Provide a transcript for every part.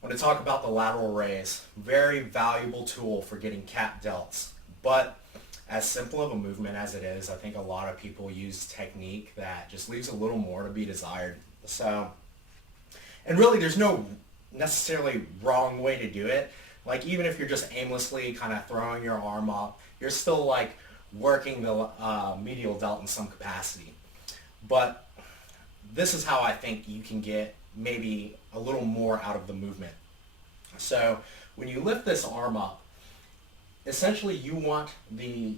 I want to talk about the lateral raise. Very valuable tool for getting cap delts. But as simple of a movement as it is, I think a lot of people use technique that just leaves a little more to be desired. So, and really there's no necessarily wrong way to do it. Like even if you're just aimlessly kind of throwing your arm up, you're still like working the medial delt in some capacity. But this is how I think you can get maybe a little more out of the movement. So when you lift this arm up, essentially you want the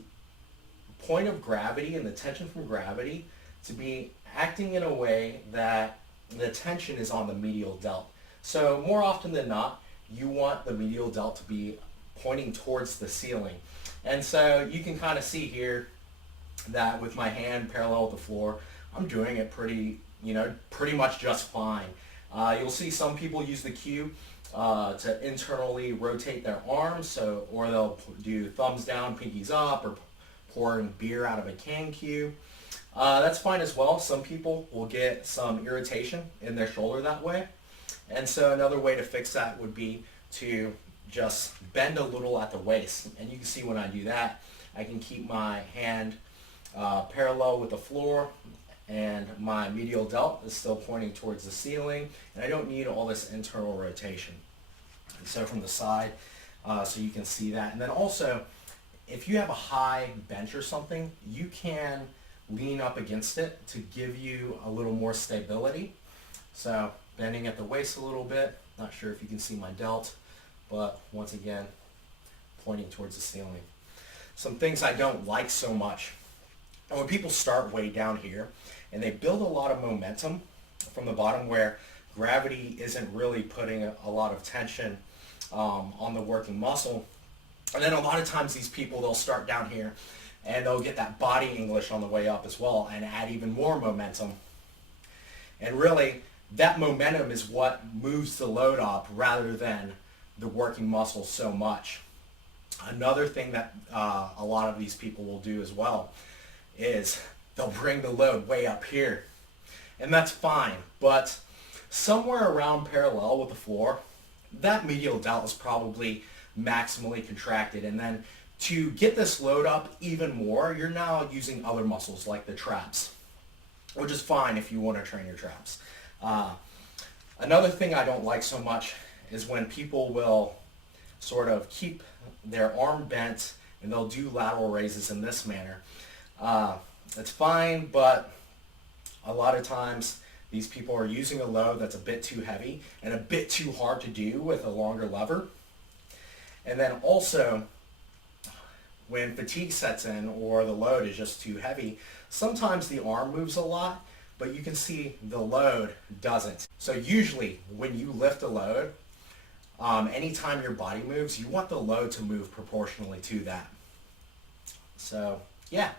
point of gravity and the tension from gravity to be acting in a way that the tension is on the medial delt. So more often than not, you want the medial delt to be pointing towards the ceiling. And so you can kind of see here that with my hand parallel with the floor, I'm doing it pretty much just fine. You'll see some people use the cue to internally rotate their arms, or they'll do thumbs down, pinkies up, or pouring beer out of a can cue. That's fine as well. Some people will get some irritation in their shoulder that way. And so another way to fix that would be to just bend a little at the waist. And you can see when I do that, I can keep my hand parallel with the floor, and my medial delt is still pointing towards the ceiling, and I don't need all this internal rotation. And so from the side, so you can see that. And then also, if you have a high bench or something, you can lean up against it to give you a little more stability. So bending at the waist a little bit, not sure if you can see my delt, but once again, pointing towards the ceiling. Some things I don't like so much. And when people start way down here and they build a lot of momentum from the bottom where gravity isn't really putting a lot of tension on the working muscle, and then a lot of times these people, they'll start down here and they'll get that body English on the way up as well and add even more momentum. And really, that momentum is what moves the load up rather than the working muscle so much. Another thing that a lot of these people will do as well is they'll bring the load way up here. And that's fine, but somewhere around parallel with the floor, that medial delt is probably maximally contracted. And then to get this load up even more, you're now using other muscles like the traps, which is fine if you want to train your traps. Another thing I don't like so much is when people will sort of keep their arm bent and they'll do lateral raises in this manner. It's fine, but a lot of times these people are using a load that's a bit too heavy and a bit too hard to do with a longer lever. And then also, when fatigue sets in or the load is just too heavy, sometimes the arm moves a lot, but you can see the load doesn't. So usually when you lift a load, anytime your body moves, you want the load to move proportionally to that. So yeah.